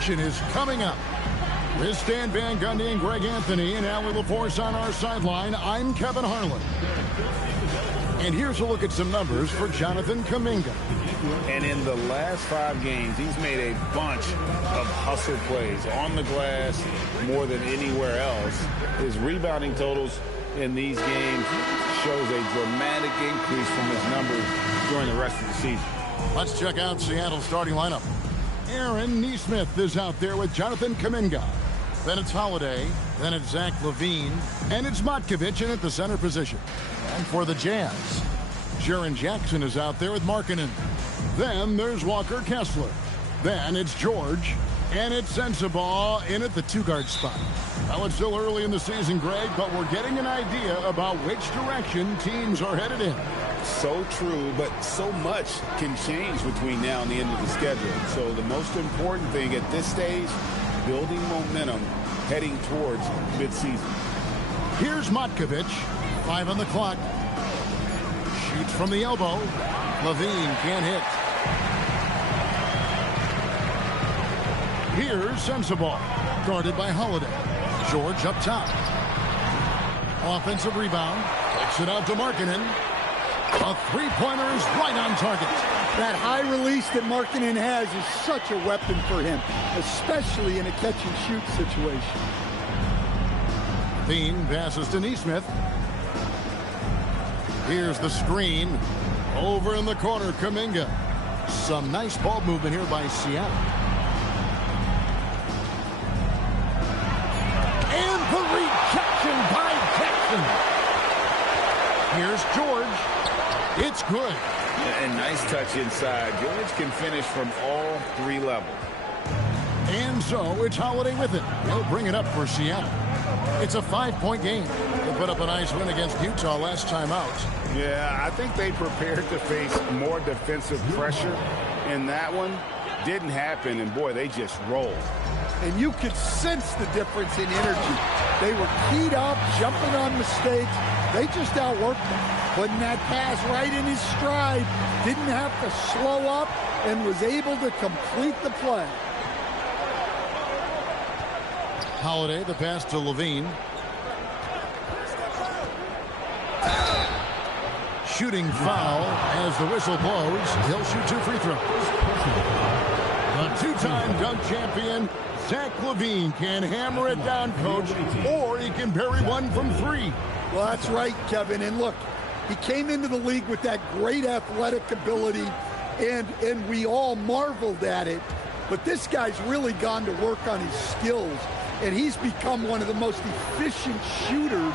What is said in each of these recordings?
action is coming up. With Stan Van Gundy and Greg Anthony and Allie LaForce on our sideline, I'm Kevin Harlan. And here's a look at some numbers for Jonathan Kuminga. And in the last 5 games, he's made a bunch of hustle plays on the glass more than anywhere else. His rebounding totals in these games shows a dramatic increase from his numbers during the rest of the season. Let's check out Seattle's starting lineup. Aaron Nesmith is out there with Jonathan Kuminga. Then it's Holiday. Then it's Zach LaVine. And it's Matkovic in at the center position. And for the Jazz, Jaren Jackson is out there with Markkanen. Then there's Walker Kessler. Then it's George. And it's Sensabaugh in at the 2-guard spot. Well, it's still early in the season, Greg, but we're getting an idea about which direction teams are headed in. So true, but so much can change between now and the end of the schedule. So the most important thing at this stage, building momentum heading towards midseason. Here's Matkovic. 5 on the clock. Shoots from the elbow. LaVine can't hit. Here's Sensabaugh, guarded by Holiday. George up top. Offensive rebound. Kicks it out to Markkanen. A three-pointer is right on target. That high release that Markkanen has is such a weapon for him, especially in a catch-and-shoot situation. Bean passes to Nesmith. Here's the screen. Over in the corner, Kuminga. Some nice ball movement here by Seattle. And the rejection by Jackson. Here's George. It's good. And nice touch inside. George can finish from all 3 levels. And so it's Holiday with it. He'll bring it up for Seattle. It's a 5-point game. They put up a nice win against Utah last time out. Yeah, I think they prepared to face more defensive pressure in that one. Didn't happen, and boy, they just rolled. And you could sense the difference in energy. They were keyed up, jumping on mistakes. They just outworked them. Putting that pass right in his stride. Didn't have to slow up and was able to complete the play. Holiday, the pass to LaVine. Shooting foul as the whistle blows. He'll shoot 2 free throws. The 2-time dunk champion, Zach LaVine, can hammer it down, coach, or he can bury one from 3. Well, that's right, Kevin. And look, he came into the league with that great athletic ability, and we all marveled at it. But this guy's really gone to work on his skills, and he's become one of the most efficient shooters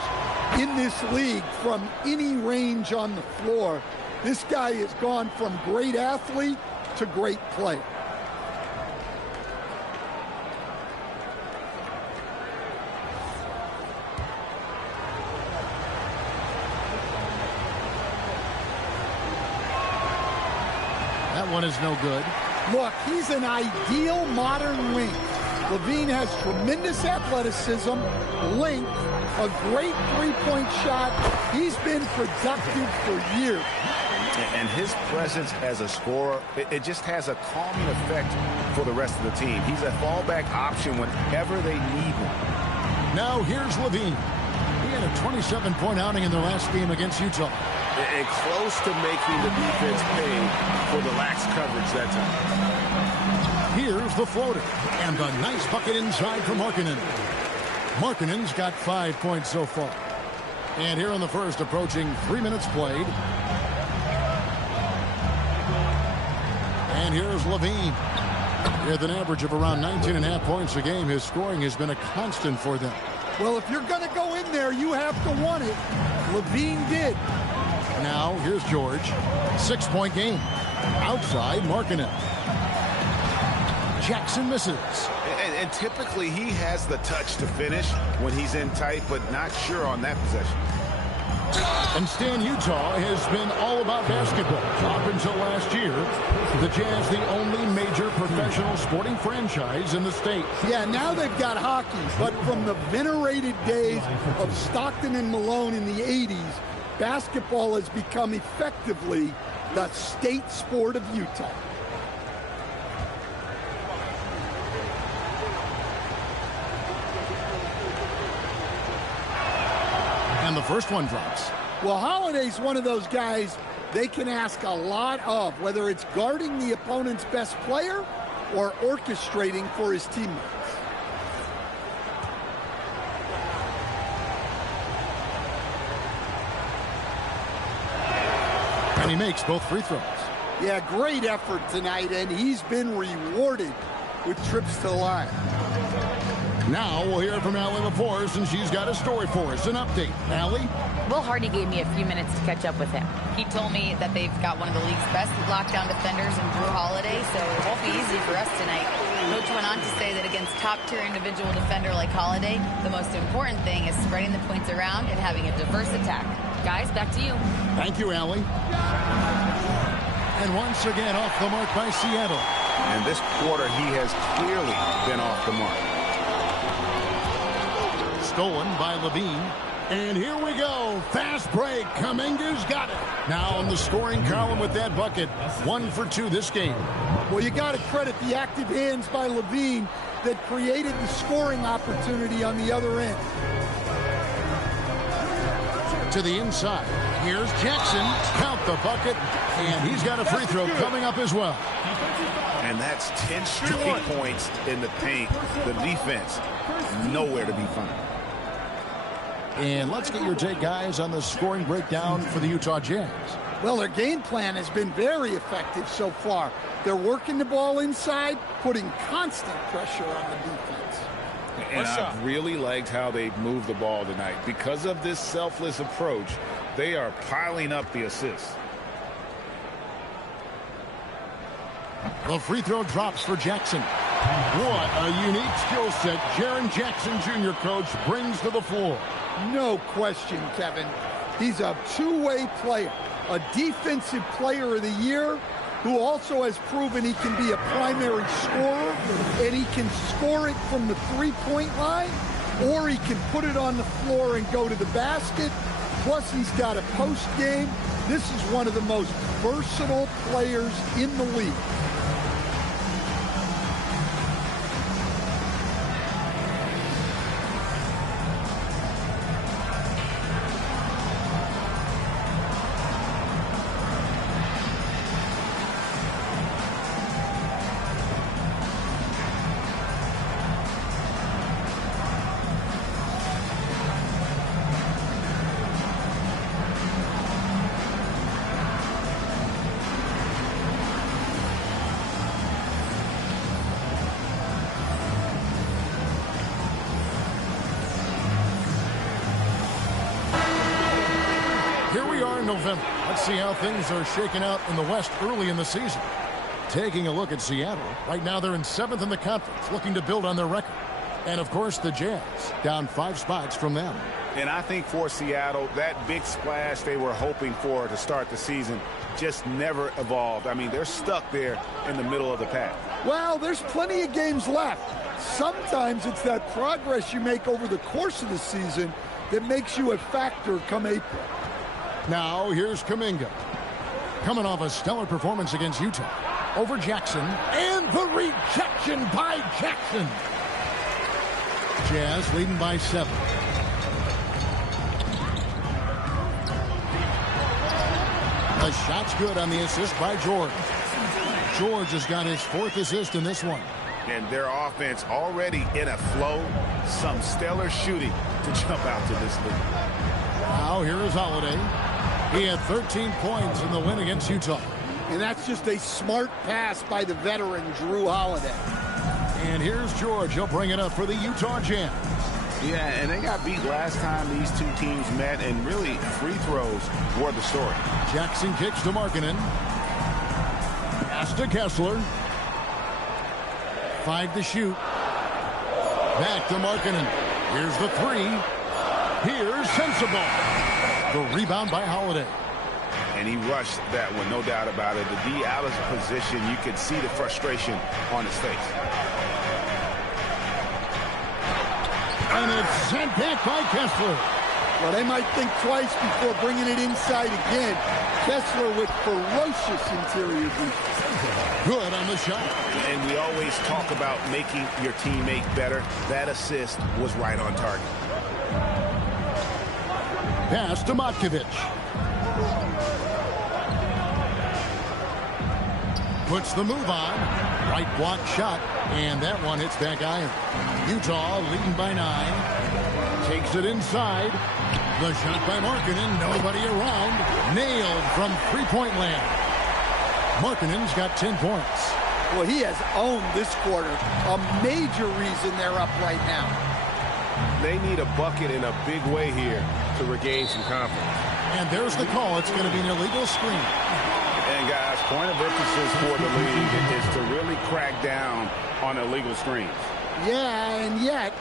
in this league from any range on the floor. This guy has gone from great athlete to great player. That one is no good. Look, he's an ideal modern wing. LaVine has tremendous athleticism, length, a great three-point shot. He's been productive for years. And his presence as a scorer, it just has a calming effect for the rest of the team. He's a fallback option whenever they need one. Now here's LaVine. He had a 27-point outing in their last game against Utah. And close to making the defense pay for the lax coverage that time. Here's the floater. And a nice bucket inside for Markkanen. Markkanen's got 5 points so far. And here in the first, approaching 3 minutes played. And here's LaVine. With an average of around 19.5 points a game, his scoring has been a constant for them. Well, if you're going to go in there, you have to want it. LaVine did. Now, here's George. 6-point game. Outside, Markkanen. Jackson misses. And typically, he has the touch to finish when he's in tight, but not sure on that possession. And Stan, Utah has been all about basketball up until last year. The Jazz, the only major professional sporting franchise in the state. Yeah, now they've got hockey, but from the venerated days of Stockton and Malone in the 80s, basketball has become effectively the state sport of Utah. first one drops. Well, Holiday's one of those guys they can ask a lot of, whether it's guarding the opponent's best player or orchestrating for his teammates. And he makes both free throws. Yeah, great effort tonight, and he's been rewarded with trips to the line. Now we'll hear from Allie LaForce, and she's got a story for us. An update. Allie? Will Hardy gave me a few minutes to catch up with him. He told me that they've got one of the league's best lockdown defenders in Drew Holiday, so it won't be easy for us tonight. Coach went on to say that against top-tier individual defender like Holiday, the most important thing is spreading the points around and having a diverse attack. Guys, back to you. Thank you, Allie. And once again off the mark by Seattle. And this quarter, he has clearly been off the mark. Stolen by Levine. And here we go. Fast break. Kuminga's got it. Now on the scoring column with that bucket. 1 for 2 this game. Well, you got to credit the active hands by Levine that created the scoring opportunity on the other end. To the inside. Here's Jackson. Count the bucket. And he's got a free throw coming up as well. And that's 10 straight points in the paint. The defense, nowhere to be found. And let's get your take, guys, on the scoring breakdown for the Utah Jazz. Well, their game plan has been very effective so far. They're working the ball inside, putting constant pressure on the defense. And I really liked how they've moved the ball tonight. Because of this selfless approach, they are piling up the assists. The free throw drops for Jackson. What a unique skill set Jaren Jackson Jr., coach, brings to the floor. No question, Kevin. He's a two-way player, a defensive player of the year who also has proven he can be a primary scorer, and he can score it from the three-point line, or he can put it on the floor and go to the basket. Plus, he's got a post game. This is one of the most versatile players in the league. November. Let's see how things are shaking out in the West early in the season. Taking a look at Seattle. Right now they're in 7th in the conference, looking to build on their record. And, of course, the Jazz, down 5 spots from them. And I think for Seattle, that big splash they were hoping for to start the season just never evolved. I mean, they're stuck there in the middle of the pack. Well, there's plenty of games left. Sometimes it's that progress you make over the course of the season that makes you a factor come April. Now, here's Kuminga. Coming off a stellar performance against Utah. Over Jackson. And the rejection by Jackson. Jazz leading by 7. The shot's good on the assist by George. George has got his 4th assist in this one. And their offense already in a flow. Some stellar shooting to jump out to this lead. Now, here is Holiday. He had 13 points in the win against Utah. And that's just a smart pass by the veteran, Drew Holiday. And here's George. He'll bring it up for the Utah Jazz. Yeah, and they got beat last time these two teams met, and really free throws were the story. Jackson kicks to Markkanen. Pass to Kessler. 5 to shoot. Back to Markkanen. Here's the 3. Here's Sensible. The rebound by Holiday. And he rushed that one, no doubt about it. The D out of position, you could see the frustration on his face. And it's sent back by Kessler. Well, they might think twice before bringing it inside again. Kessler with ferocious interior defense. Good on the shot. And we always talk about making your teammate better. That assist was right on target. Pass to Matkovic. Puts the move on. Right block shot. And that one hits back iron. Utah leading by 9. Takes it inside. The shot by Markkanen. Nobody around. Nailed from three-point land. Markkanen's got 10 points. Well, he has owned this quarter. A major reason they're up right now. They need a bucket in a big way here to regain some confidence. And there's the call. It's going to be an illegal screen. And, guys, point of emphasis for the league is to really crack down on illegal screens. Yeah, and yet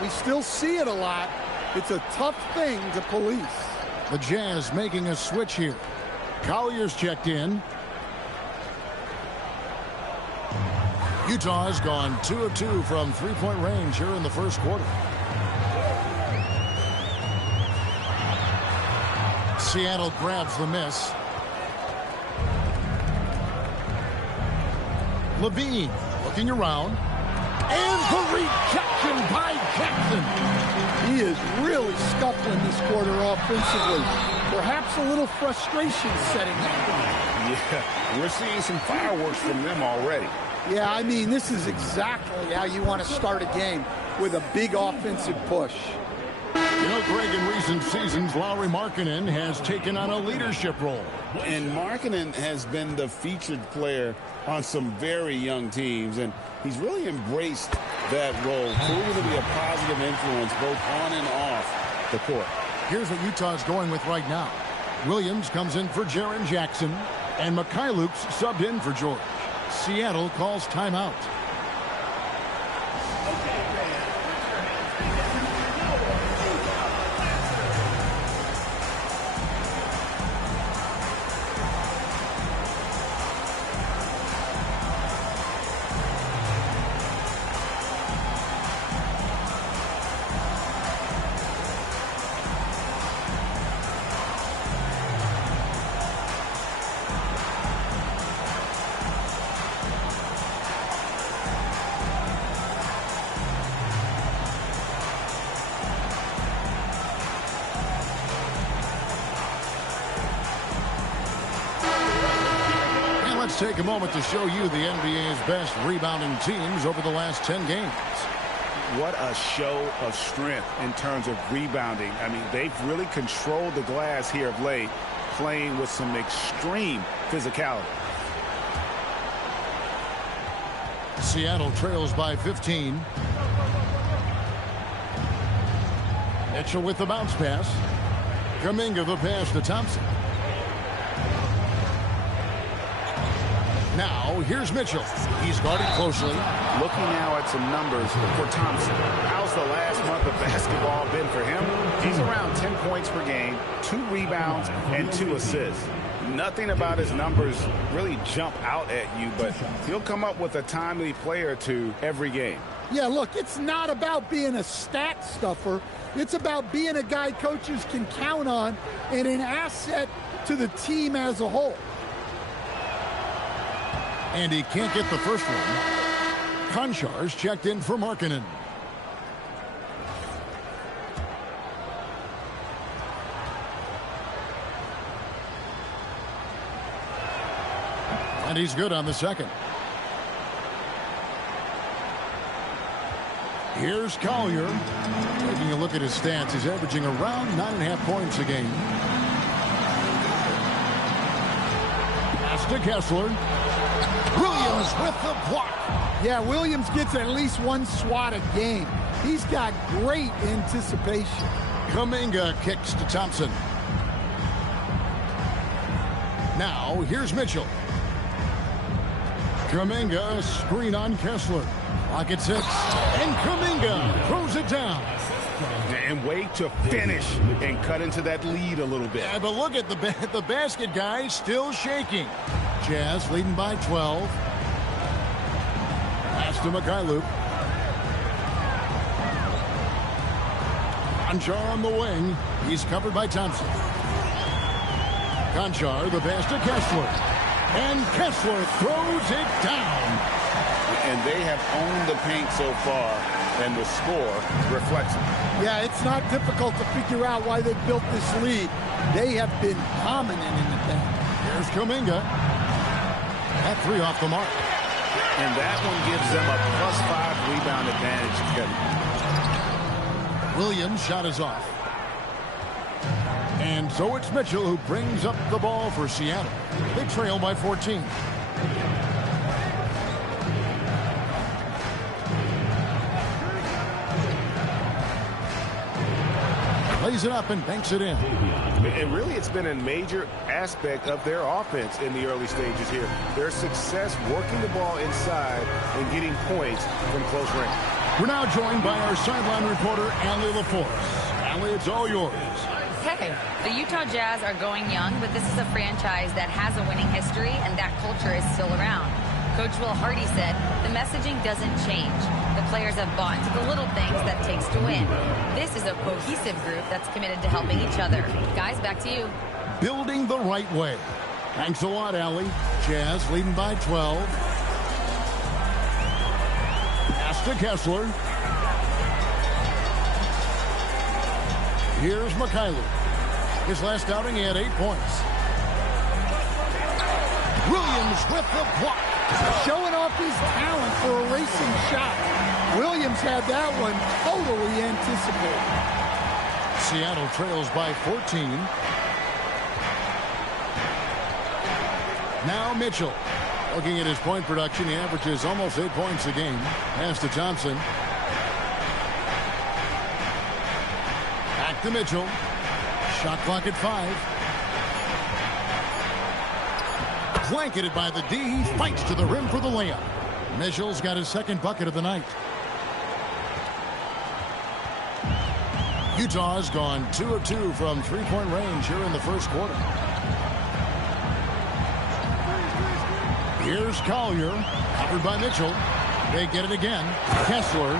we still see it a lot. It's a tough thing to police. The Jazz making a switch here. Collier's checked in. Utah has gone 2 of 2 from three-point range here in the first quarter. Seattle grabs the miss. Levine looking around. And the rejection by Jackson. He is really scuffling this quarter offensively. Perhaps a little frustration setting in. Yeah, we're seeing some fireworks from them already. Yeah, I mean, this is exactly how you want to start a game, with a big offensive push. You know, Greg, in recent seasons, Lauri Markkanen has taken on a leadership role. And Markkanen has been the featured player on some very young teams, and he's really embraced that role, proving to be a positive influence both on and off the court. Here's what Utah's going with right now. Williams comes in for Jaren Jackson, and Mikhailuk's subbed in for George. Seattle calls timeout. Let's take a moment to show you the NBA's best rebounding teams over the last 10 games. What a show of strength in terms of rebounding. I mean, they've really controlled the glass here of late, playing with some extreme physicality. Seattle trails by 15. Mitchell with the bounce pass. Kuminga the pass to Thompson. Now, here's Mitchell. He's guarded closely. Looking now at some numbers for Thompson. How's the last month of basketball been for him? He's around 10 points per game, 2 rebounds, and 2 assists. Nothing about his numbers really jump out at you, but he'll come up with a timely play or two every game. Yeah, look, it's not about being a stat stuffer. It's about being a guy coaches can count on and an asset to the team as a whole. And he can't get the first one. Konchar's checked in for Markkanen. And he's good on the second. Here's Collier. Taking a look at his stats, he's averaging around 9.5 points a game. Pass to Kessler. Williams with the block. Yeah, Williams gets at least one swat a game. He's got great anticipation. Kuminga kicks to Thompson. Now, here's Mitchell. Kuminga, screen on Kessler. Clock at 6. And Kuminga throws it down. And wait to finish and cut into that lead a little bit. Yeah, but look at the basket, guys, still shaking. Jazz leading by 12. Pass to Mikhailuk. Konchar on the wing. He's covered by Thompson. Konchar, the pass to Kessler. And Kessler throws it down. And they have owned the paint so far, and the score reflects it. Yeah, it's not difficult to figure out why they built this lead. They have been dominant in the paint. Here's Kuminga. That three off the mark. And that one gives them a +5 rebound advantage. Williams' shot is off. And so it's Mitchell who brings up the ball for Seattle. They trail by 14. Lays it up and banks it in. And really, it's been a major aspect of their offense in the early stages here. Their success working the ball inside and getting points from close range. We're now joined by our sideline reporter, Allie LaForce. Allie, it's all yours. Okay, the Utah Jazz are going young, but this is a franchise that has a winning history, and that culture is still around. Coach Will Hardy said, the messaging doesn't change. The players have bought into the little things that it takes to win. This is a cohesive group that's committed to helping each other. Guys, back to you. Building the right way. Thanks a lot, Allie. Jazz leading by 12. Pass to Kessler. Here's Mikhailuk. His last outing, he had 8 points. Williams with the block. Showing off his talent for a racing shot. Williams had that one totally anticipated. Seattle trails by 14. Now Mitchell. Looking at his point production, he averages almost 8 points a game. Pass to Johnson. Back to Mitchell. Shot clock at 5. Blanketed by the D. He fights to the rim for the layup. Mitchell's got his second bucket of the night. Utah has gone 2 of 2 from three-point range here in the first quarter. Here's Collier, covered by Mitchell. They get it again. Kessler.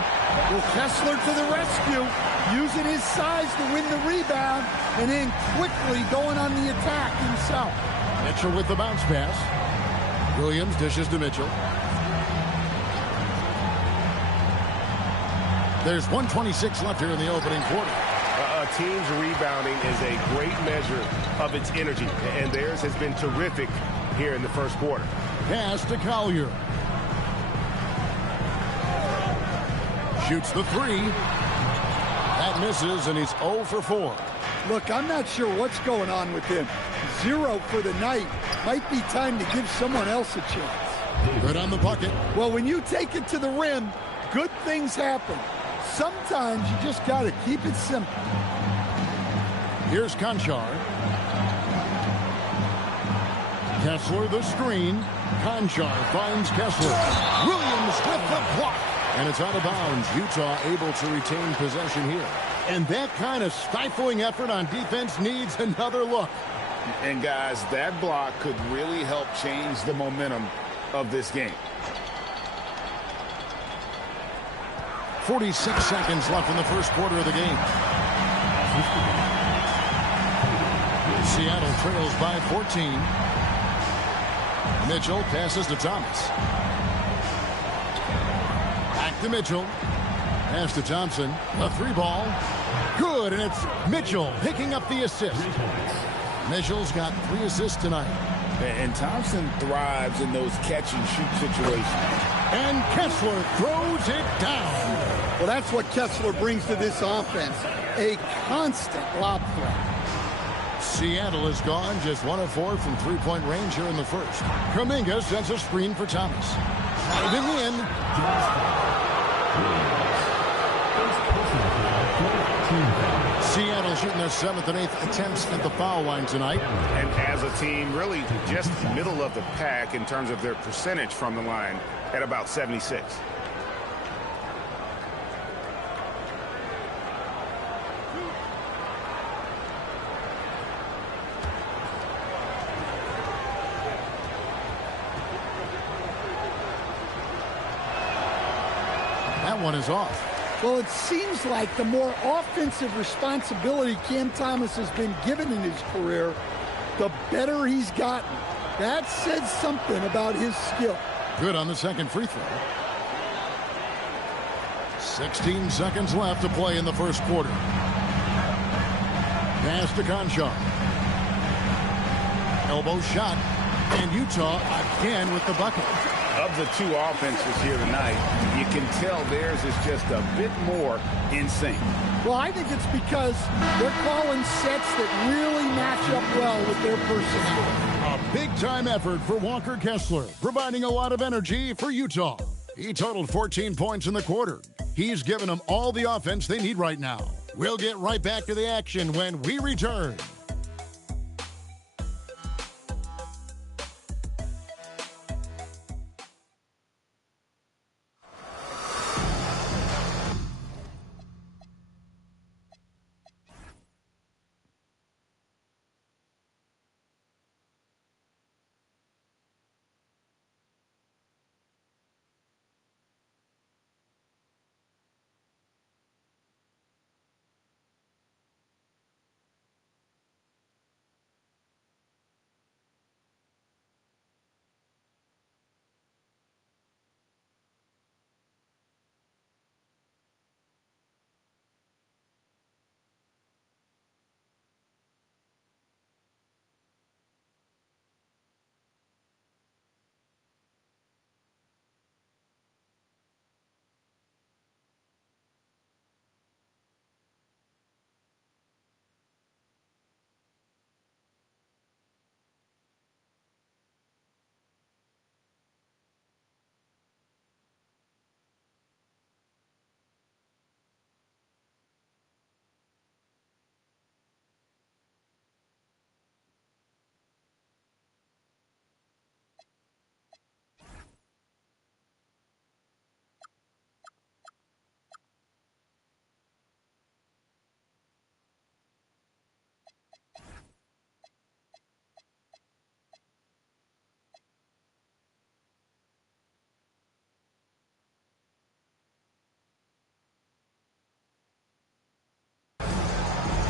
Well, Kessler to the rescue, using his size to win the rebound, and then quickly going on the attack himself. Mitchell with the bounce pass. Williams dishes to Mitchell. There's 1:26 left here in the opening quarter. A team's rebounding is a great measure of its energy, and theirs has been terrific here in the first quarter. Pass to Collier. Shoots the three. That misses, and he's 0 for 4. Look, I'm not sure what's going on with him. 0 for the night. Might be time to give someone else a chance. Good on the bucket. Well, when you take it to the rim, good things happen. Sometimes you just got to keep it simple. Here's Conchar. Kessler the screen. Conchar finds Kessler. Williams with the block. And it's out of bounds. Utah able to retain possession here. And that kind of stifling effort on defense needs another look. And guys, that block could really help change the momentum of this game. 46 seconds left in the first quarter of the game. Seattle trails by 14. Mitchell passes to Thomas. Back to Mitchell. Pass to Thompson. A 3-ball. Good, and it's Mitchell picking up the assist. Mitchell's got 3 assists tonight. And Thompson thrives in those catch-and-shoot situations. And Kessler throws it down. Well, that's what Kessler brings to this offense. A constant lob threat. Seattle has gone just 1 of 4 from three-point range here in the first. Kuminga sends a screen for Thomas. Diving in. Seattle shooting their 7th and 8th attempts at the foul line tonight. And as a team, really just middle of the pack in terms of their percentage from the line at about 76. That one is off. Well, it seems like the more offensive responsibility Cam Thomas has been given in his career, the better he's gotten. That says something about his skill. Good on the second free throw. 16 seconds left to play in the first quarter. Pass to Conchar. Elbow shot. And Utah again with the bucket. Of the two offenses here tonight, you can tell theirs is just a bit more in sync. Well, I think it's because they're calling sets that really match up well with their personnel. A big-time effort for Walker Kessler, providing a lot of energy for Utah. He totaled 14 points in the quarter. He's given them all the offense they need right now. We'll get right back to the action when we return.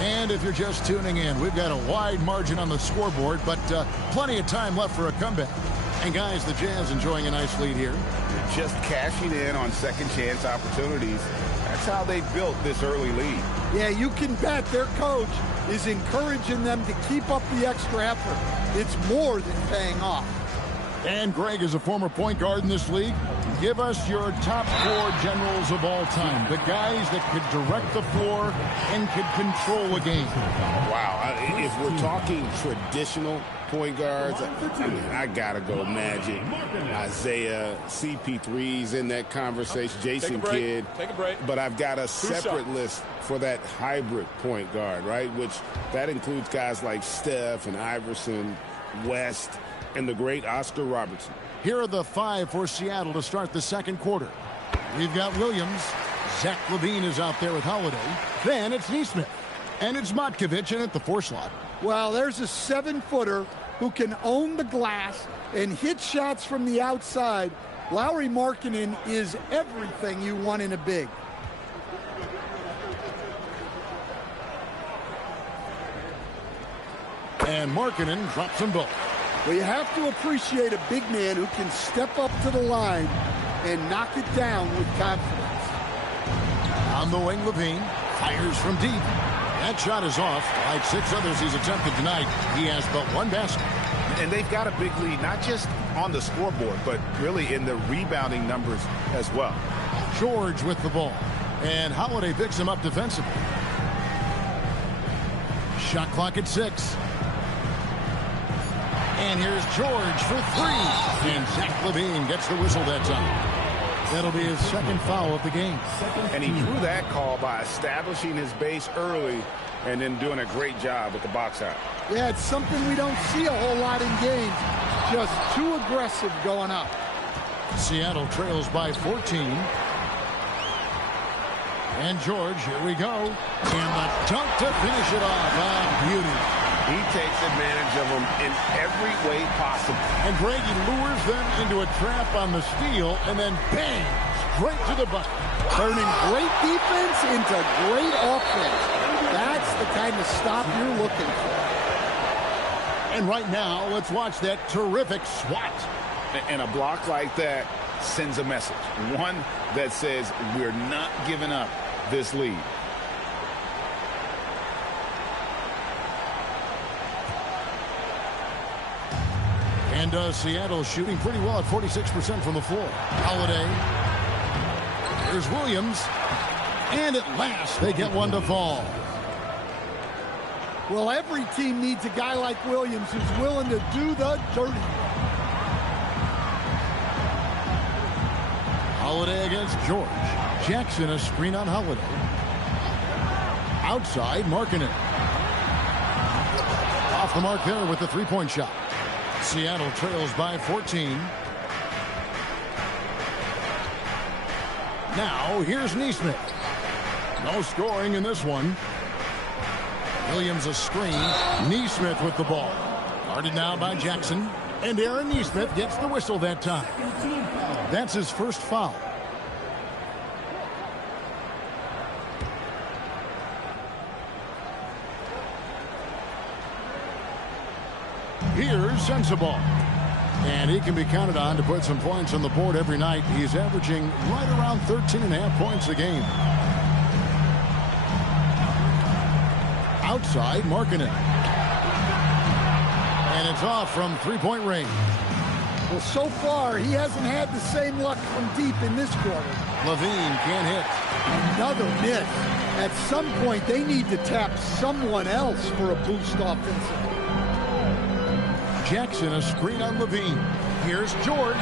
And if you're just tuning in, we've got a wide margin on the scoreboard, but plenty of time left for a comeback. And guys, the Jazz enjoying a nice lead here. Just cashing in on second chance opportunities. That's how they built this early lead. Yeah, you can bet their coach is encouraging them to keep up the extra effort. It's more than paying off. And Greg is a former point guard in this league. Give us your top 4 generals of all time. The guys that could direct the floor and could control a game. Wow. If we're talking traditional point guards, I mean, I got to go Magic, Isaiah, CP3's in that conversation, Jason Kidd. Take a break. But I've got a separate list for that hybrid point guard, right, which that includes guys like Steph and Iverson, West, and the great Oscar Robertson. Here are the 5 for Seattle to start the second quarter. We've got Williams. Zach LaVine is out there with Holiday. Then it's Neesmith. And it's Matkovic in at the 4 slot. Well, there's a 7-footer who can own the glass and hit shots from the outside. Lauri Markkanen is everything you want in a big. And Markkanen drops them both. Well, you have to appreciate a big man who can step up to the line and knock it down with confidence. On the wing, LaVine fires from deep. That shot is off. Like 6 others he's attempted tonight, he has but 1 basket. And they've got a big lead, not just on the scoreboard, but really in the rebounding numbers as well. George with the ball. And Holiday picks him up defensively. Shot clock at 6. And here's George for 3. And Zach LaVine gets the whistle that time. That'll be his second foul of the game. And he drew that call by establishing his base early and then doing a great job with the box out. Yeah, it's something we don't see a whole lot in games. Just too aggressive going up. Seattle trails by 14. And George, here we go. And the dunk to finish it off. Ah, beauty. He takes advantage of them in every way possible. And Greg, he lures them into a trap on the steal, and then bang, straight to the bucket. Turning great defense into great offense. That's the kind of stop you're looking for. And right now, let's watch that terrific swat. And a block like that sends a message, one that says we're not giving up this lead. And Seattle shooting pretty well at 46% from the floor. Holiday. Here's Williams. And at last, they get one to fall. Well, every team needs a guy like Williams who's willing to do the dirty. Holiday against George. Jackson a screen on Holiday. Outside, marking it. Off the mark there with the three-point shot. Seattle trails by 14. Now, here's Nesmith. No scoring in this one. Williams a screen. Nesmith with the ball. Guarded now by Jackson. And Aaron Nesmith gets the whistle that time. That's his first foul. Here's Sensabaugh. And he can be counted on to put some points on the board every night. He's averaging right around 13.5 points a game. Outside, marking it. And it's off from three-point range. Well, so far, he hasn't had the same luck from deep in this quarter. Levine can't hit. Another miss. At some point, they need to tap someone else for a boost offensively. Jackson a screen on Levine. Here's George.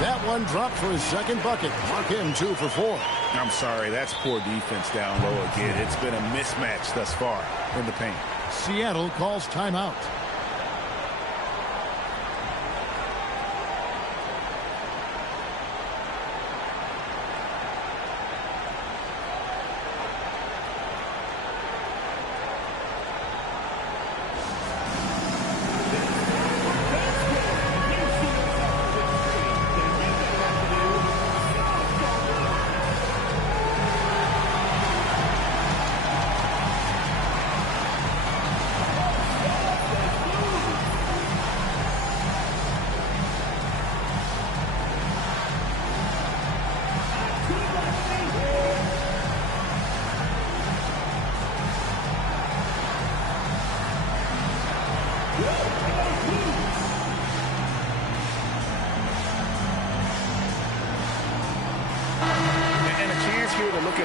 That one dropped for his second bucket. Mark him 2 for 4. I'm sorry, that's poor defense down low again. It's been a mismatch thus far in the paint. Seattle calls timeout.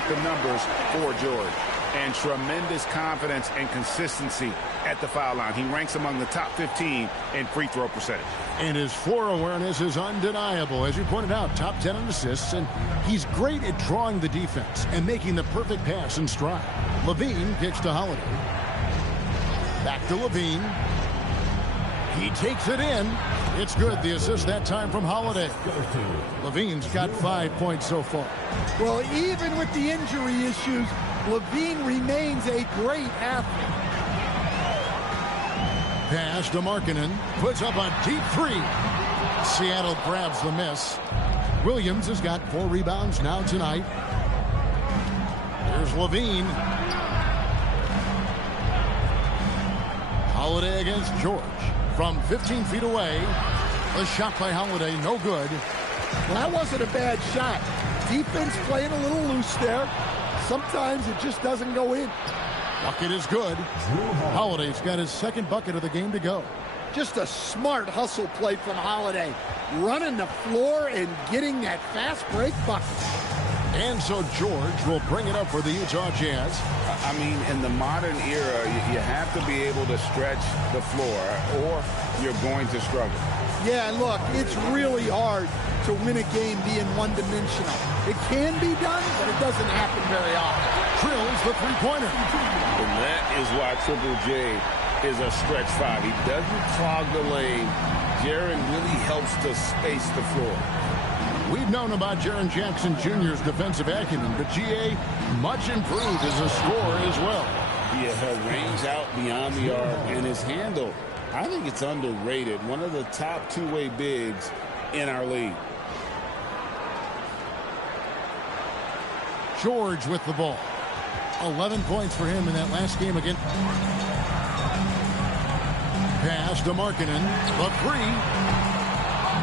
The numbers for George, and tremendous confidence and consistency at the foul line. He ranks among the top 15 in free throw percentage. And his floor awareness is undeniable. As you pointed out, top 10 in assists, and he's great at drawing the defense and making the perfect pass in stride. Levine kicks to Holiday. Back to Levine. He takes it in. It's good. The assist that time from Holiday. Levine's got 5 points so far. Well, even with the injury issues, Levine remains a great athlete. Pass to Markkanen. Puts up a deep three. Seattle grabs the miss. Williams has got 4 rebounds now tonight. Here's Levine. Holiday against George. From 15 feet away. A shot by Holiday, no good. Well, that wasn't a bad shot. Defense playing a little loose there. Sometimes it just doesn't go in. Bucket is good. Holiday's got his second bucket of the game to go. Just a smart hustle play from Holiday. Running the floor and getting that fast break bucket. And so George will bring it up for the Utah Jazz. I mean, in the modern era, you have to be able to stretch the floor or you're going to struggle. Yeah, look, it's really hard to win a game being one-dimensional. It can be done, but it doesn't happen very often. Drills the three-pointer. And that is why Triple J is a stretch 5. He doesn't clog the lane. Jaren really helps to space the floor. We've known about Jaren Jackson Jr.'s defensive acumen, but G.A. much improved as a scorer as well. Yeah, range out beyond the arc, and his handle, I think it's underrated. One of the top two-way bigs in our league. George with the ball. 11 points for him in that last game again. Pass to Markkanen. The three.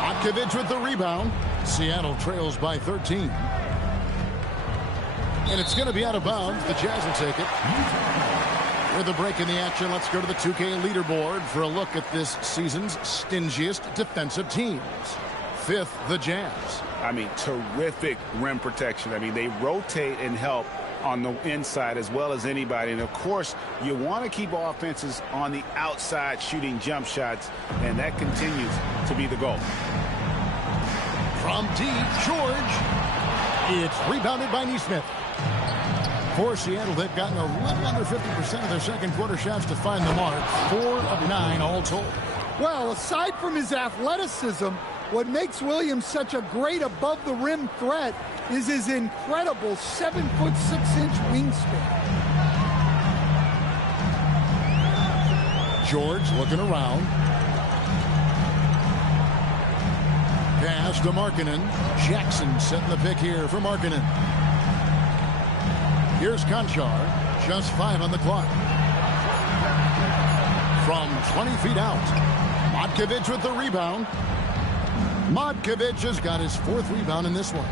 Matkovic with the rebound. Seattle trails by 13. And it's going to be out of bounds. The Jazz will take it. With a break in the action, let's go to the 2K leaderboard for a look at this season's stingiest defensive teams. 5th, the Jazz. I mean, terrific rim protection. I mean, they rotate and help on the inside as well as anybody. And, of course, you want to keep offenses on the outside shooting jump shots, and that continues to be the goal. From deep, George. It's rebounded by Neesmith. For Seattle, they've gotten a little under 50% of their second quarter shots to find the mark. 4 of 9 all told. Well, aside from his athleticism, what makes Williams such a great above-the-rim threat is his incredible 7'6" wingspan. George looking around. Pass to Markkanen. Jackson setting the pick here for Markkanen. Here's Konchar. Just 5 on the clock. From 20 feet out. Matkovic with the rebound. Matkovic has got his 4th rebound in this one.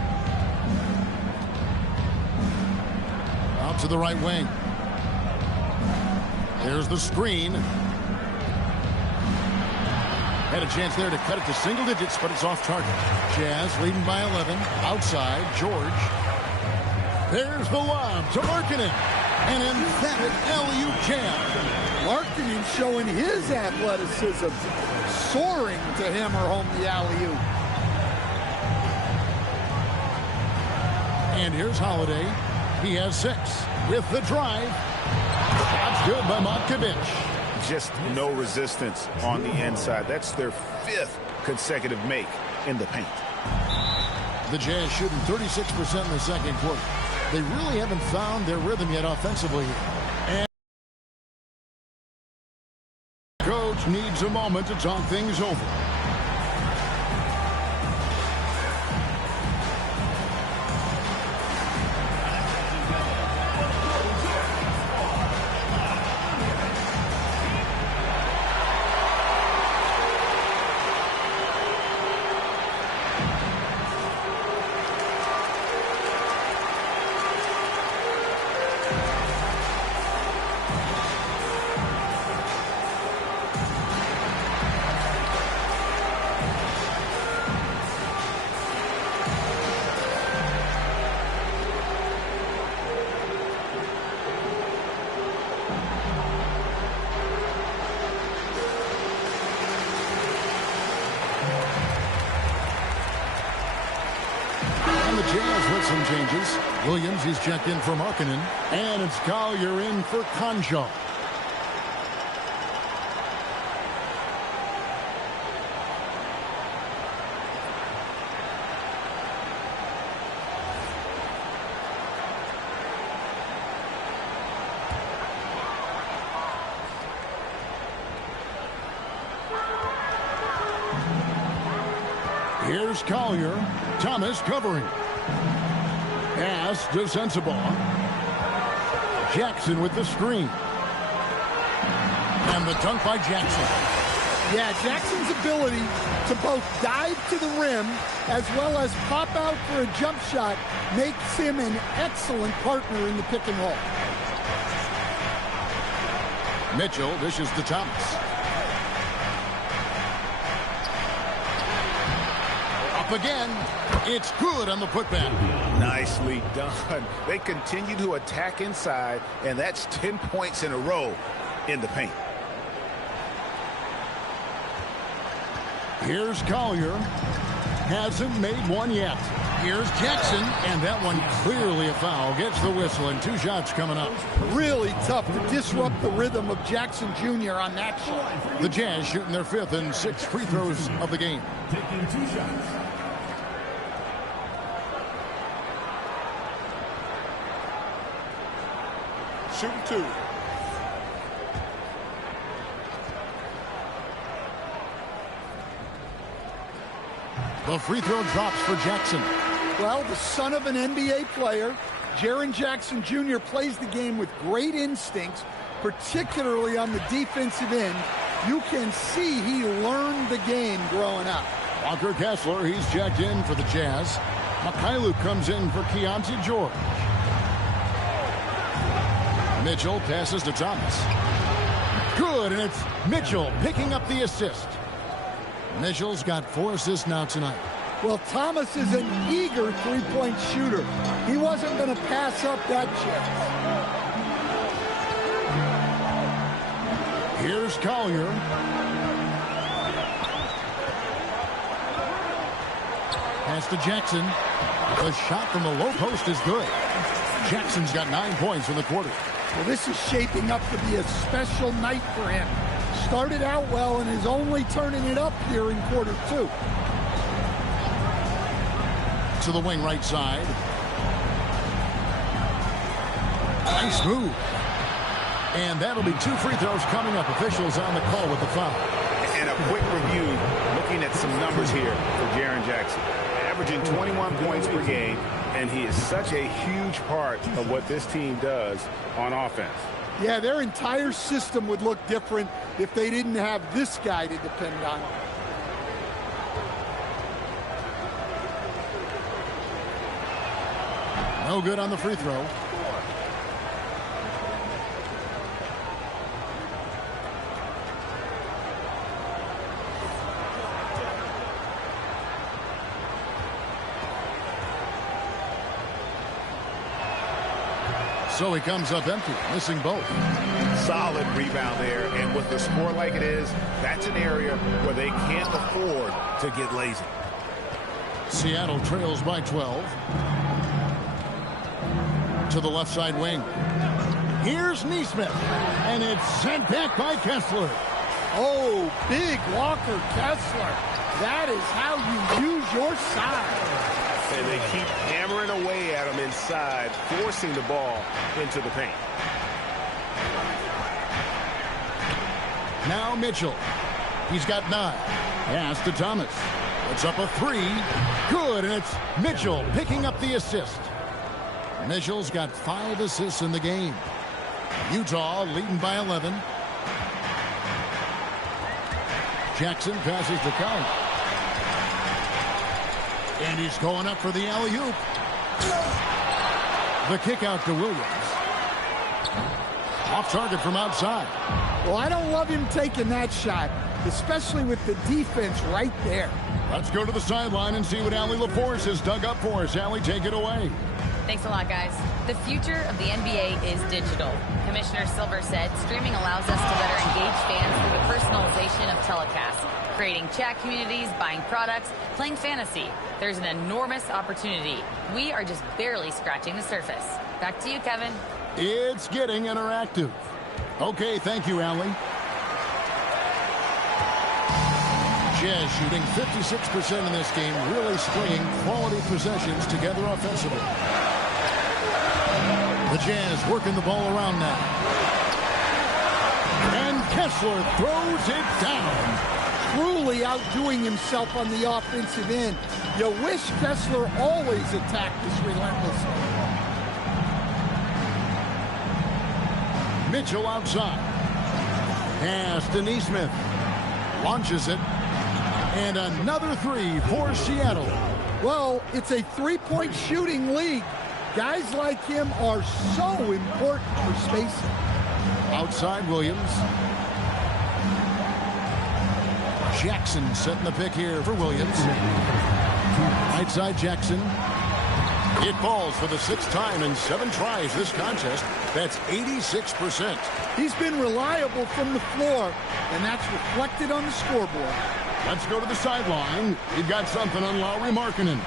Out to the right wing. There's the screen. Had a chance there to cut it to single digits, but it's off target. Jazz leading by 11. Outside, George. There's the lob to Markkanen. An emphatic alley-oop jam. Markkanen showing his athleticism, soaring to hammer home the alley-oop. And here's Holiday. He has 6 with the drive. That's good by Matkovic. Just no resistance on the inside. That's their 5th consecutive make in the paint. The Jazz shooting 36% in the second quarter. They really haven't found their rhythm yet offensively. And coach needs a moment to talk things over. Jazz with some changes. Williams, he's checked in for Markkanen. And it's Collier in for Konchar. Here's Collier. Thomas covering. Pass to Sensabaugh. Jackson with the screen. And the dunk by Jackson. Yeah, Jackson's ability to both dive to the rim as well as pop out for a jump shot makes him an excellent partner in the pick and roll. Mitchell dishes to Thomas. Up again. It's good on the putback. Nicely done. They continue to attack inside, and that's 10 points in a row in the paint. Here's Collier. Hasn't made one yet. Here's Jackson, and that one clearly a foul. Gets the whistle, and 2 shots coming up. Really tough to disrupt the rhythm of Jackson Jr. on that shot. The Jazz shooting their 5th and 6th free throws of the game. Taking 2 shots. Shooting 2. The free throw drops for Jackson. Well, the son of an NBA player, Jaren Jackson Jr. plays the game with great instincts, particularly on the defensive end. You can see he learned the game growing up. Walker Kessler, he's checked in for the Jazz. Mikhailuk comes in for Keontae George. Mitchell passes to Thomas. Good, and it's Mitchell picking up the assist. Mitchell's got 4 assists now tonight. Well, Thomas is an eager three-point shooter. He wasn't going to pass up that chance. Here's Collier. Pass to Jackson. The shot from the low post is good. Jackson's got 9 points in the quarter. Well, this is shaping up to be a special night for him. Started out well and is only turning it up here in quarter 2. To the wing right side. Nice move. And that'll be 2 free throws coming up. Officials on the call with the foul. And a quick review, looking at some numbers here for Jaren Jackson. Averaging 21 points per game, and he is such a huge part of what this team does on offense. Yeah, their entire system would look different if they didn't have this guy to depend on. No good on the free throw. So he comes up empty, missing both. Solid rebound there, and with the score like it is, that's an area where they can't afford to get lazy. Seattle trails by 12. To the left side wing. Here's Nesmith, and it's sent back by Kessler. Oh, big Walker Kessler. That is how you use your size. And they keep hammering away at him inside, forcing the ball into the paint. Now Mitchell. He's got 9. Pass to Thomas. It's up a 3. Good, and it's Mitchell picking up the assist. Mitchell's got 5 assists in the game. Utah leading by 11. Jackson passes to Collins. And he's going up for the alley-oop. The kick out to Williams. Off target from outside. Well, I don't love him taking that shot, especially with the defense right there. Let's go to the sideline and see what Allie LaForce has dug up for us. Allie, take it away. Thanks a lot, guys. The future of the NBA is digital. Commissioner Silver said streaming allows us to better engage fans through the personalization of telecasts, creating chat communities, buying products, playing fantasy. There's an enormous opportunity. We are just barely scratching the surface. Back to you, Kevin. It's getting interactive. Okay, thank you, Allie. Jazz shooting 56% in this game, really stringing quality possessions together offensively. The Jazz working the ball around now. And Kessler throws it down. Truly outdoing himself on the offensive end. You wish Kessler always attacked this relentlessly. Mitchell outside. Pass to Nesmith. Launches it. And another 3 for Seattle. Well, it's a three-point shooting league. Guys like him are so important for spacing. Outside Williams. Jackson setting the pick here for Williams. Right side Jackson. It falls for the 6th time in 7 tries this contest. That's 86%. He's been reliable from the floor, and that's reflected on the scoreboard. Let's go to the sideline. We've got something on Lauri Markkanen.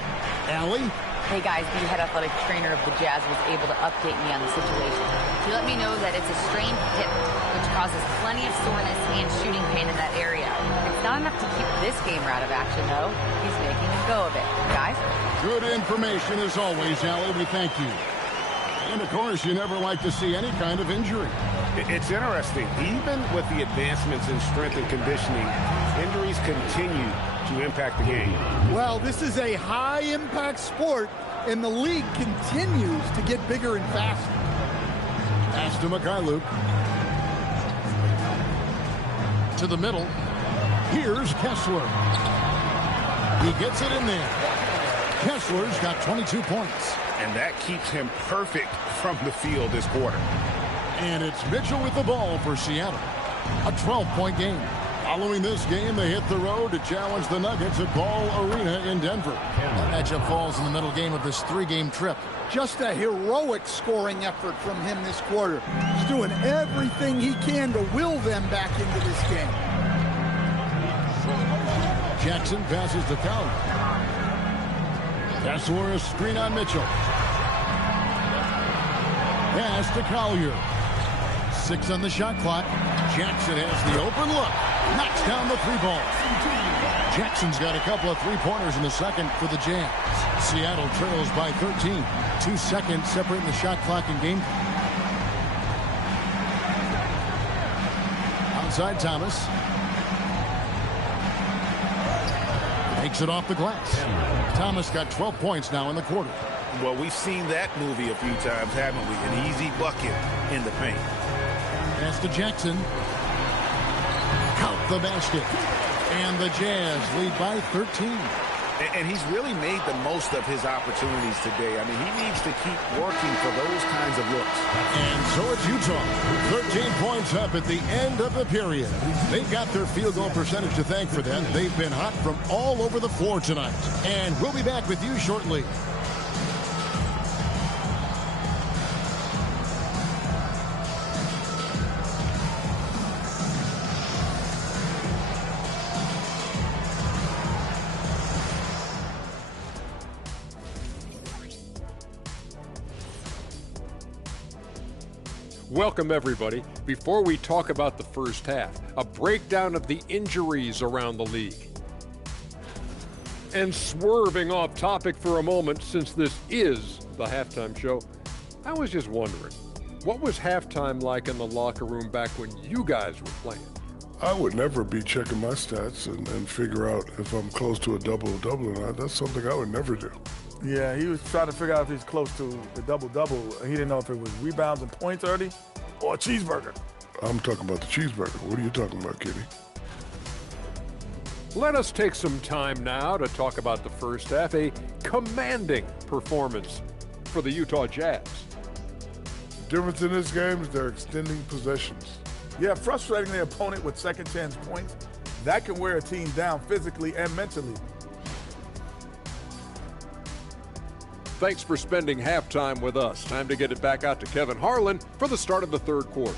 Allie? Hey guys, the head athletic trainer of the Jazz was able to update me on the situation. He let me know that it's a strained hip, which causes plenty of soreness and shooting pain in that area. It's not enough to keep this gamer out of action, though. He's making a go of it. Guys? Good information as always, Allie. We thank you. And, of course, you never like to see any kind of injury. It's interesting. Even with the advancements in strength and conditioning, injuries continue to impact the game. Well, this is a high-impact sport, and the league continues to get bigger and faster. Pass to Mikhailuk. To the middle. Here's Kessler. He gets it in there. Kessler's got 22 points. And that keeps him perfect from the field this quarter. And it's Mitchell with the ball for Seattle. A 12-point game. Following this game, they hit the road to challenge the Nuggets at Ball Arena in Denver. That matchup falls in the middle game of this 3-game trip. Just a heroic scoring effort from him this quarter. He's doing everything he can to will them back into this game. Jackson passes to Collier. Kessler, a screen on Mitchell. Pass to Collier. 6 on the shot clock. Jackson has the open look. Knocks down the 3-ball. Jackson's got a couple of 3-pointers in the second for the Jazz. Seattle trails by 13. 2 seconds separating the shot clock and game. Outside Thomas. Takes it off the glass. Thomas got 12 points now in the quarter. Well, we've seen that movie a few times, haven't we? An easy bucket in the paint. Pass to Jackson. Count the basket. And the Jazz lead by 13. And he's really made the most of his opportunities today. I mean, he needs to keep working for those kinds of looks. And so it's Utah. 13 points up at the end of the period. They've got their field goal percentage to thank for that. They've been hot from all over the floor tonight. And we'll be back with you shortly. Welcome, everybody. Before we talk about the first half, a breakdown of the injuries around the league. And swerving off topic for a moment, since this is the halftime show, I was just wondering, what was halftime like in the locker room back when you guys were playing? I would never be checking my stats and figure out if I'm close to a double-double or not. That's something I would never do. Yeah, he was trying to figure out if he's close to the double-double. He didn't know if it was rebounds and points early or a cheeseburger. I'm talking about the cheeseburger. What are you talking about, Kitty? Let us take some time now to talk about the first half, a commanding performance for the Utah Jazz. The difference in this game is they're extending possessions. Yeah, frustrating the opponent with second chance points. That can wear a team down physically and mentally. Thanks for spending halftime with us. Time to get it back out to Kevin Harlan for the start of the third quarter.